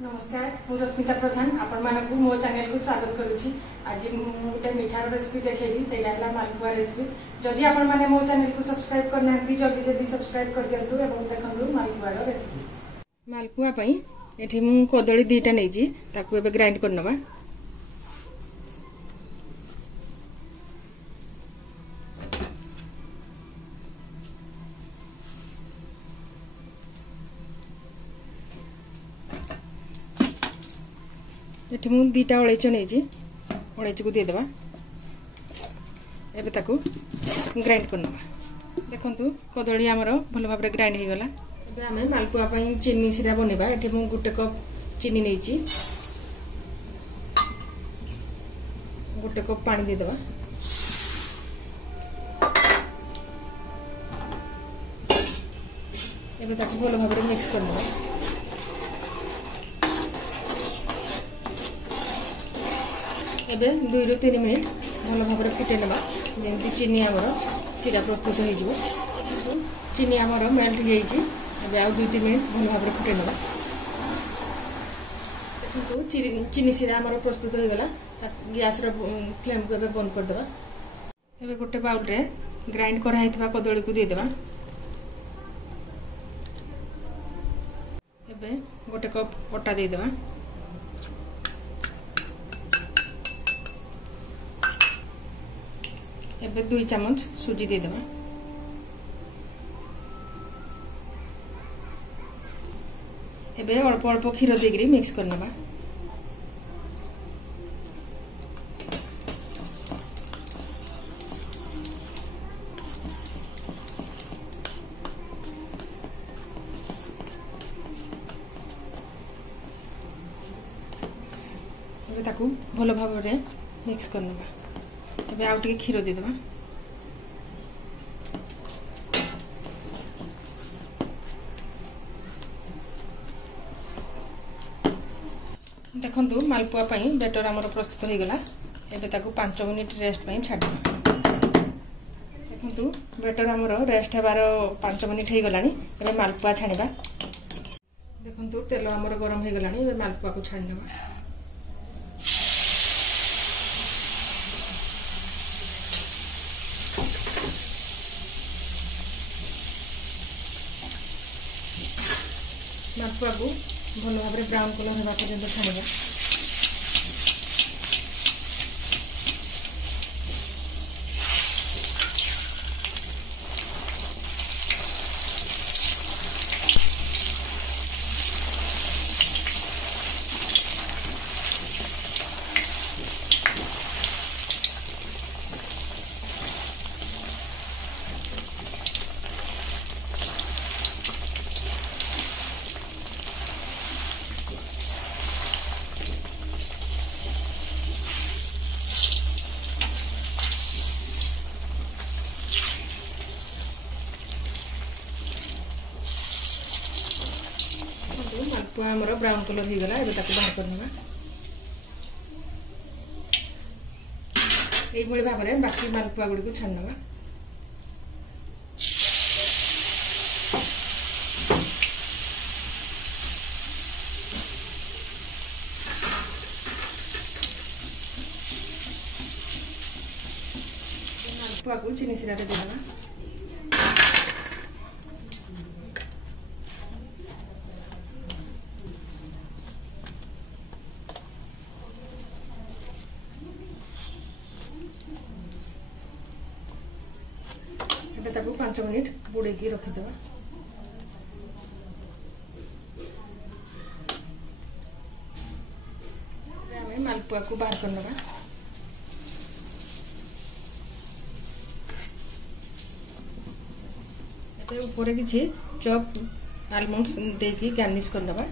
नमस्कार मु रश्मिता प्रधान आपण मानकु मो चैनल को स्वागत करुछि। आज गोटे मिठार रेसिपी देखैबी सेटा हला मालपुआ रेसिपी। जदि आपण माने मो चैनल को सब्सक्राइब करना हती जल्दी जल्दी सब्सक्राइब कर दियंतु एवं देखंतु मालपुआ रेसिपी। मालपुआ पई एठी मु कदली दीटा नैजी ताकू एबे ग्राइंड करनबा। एठी मु दीटा अळैच नैजी अळैच को दे देबा। एबे ताकू ग्राइंड करनबा। देखंतु कदली हमर भलो भाबरे ग्राइंड हे गला। एबे हमें मालपुआ पई चीनी सिरा बनेबा। एठी मु गुटे कप चीनी नैची गुटे कप पानी दे देबा। एबे ताकू भलो भाबरे मिक्स करनबा। एबे 2 ରୁ 3 मिनिट भलो भाबरे फिटे नेबा जेंति चीनी हमर सिरा प्रस्तुत हो जिवो। चीनी हमर मेल्ट हे जी। एबे आ 2-3 मिनिट भलो भाबरे फिटे नेबा। देखो चीनी सिरा हमर प्रस्तुत हो गला। गैस रो फ्लेम को एबे बंद कर देबा। एबे गोटे बाउल रे ग्राइंड करा हेतबा कदली को दे देबा। एबे गोटे कप आटा दे देबा। एबे 2 चम्मच सूजी दे देबा। एबे अल्प अल्प खीर देगिरी मिक्स करनेबा। एबे ताकू भलो भाबरे मिक्स करनेबा। एबे आउ टिके खीर दे देबा। देखंतु मालपुआ पई बैटर हमर प्रस्तुत हो गला। एबे ताकू 5 मिनिट रेस्ट पई छाड़ देबा। देखंतु बैटर हमर रेस्ट हेबार 5 मिनिट हे गलानी। एबे मालपुआ छानिबा। देखंतु तेल हमर गरम हे गलानी। एबे मालपुआ को छाड़ देबा। मालपुआ को भलो भाबरे ब्राउन कलर हेबा पर्यंत छानिबा। मालपुआ हमर ब्राउन कलर हो गला। एबे ताकू बाहर करनेबा। एई भली भाबरे बाकी मालपुआ गुडी को छाननेबा। मालपुआ को चीनी सिरा दे देबा। ताकू 5 मिनिट बुड़े की रखी देबा। हमें मालपुआ को बाहर करनेबा। एबे ऊपर किछि चॉप आलमंड्स देकी गार्निश करनेबा।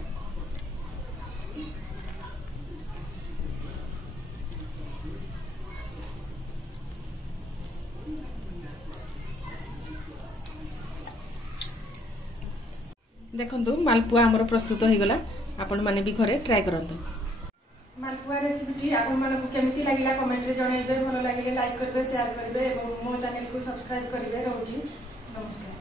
देखंतु मालपुआ हमर प्रस्तुत हो गला। आपण माने भी घरे ट्राई करंतु। मालपुआ रेसिपी आपण मानकु केमिति लागिला कमेंट रे जणाइबे। भलो लागिले लाइक करबे, शेयर करबे एवं मो चैनल को सब्सक्राइब करबे। रहउची नमस्कार।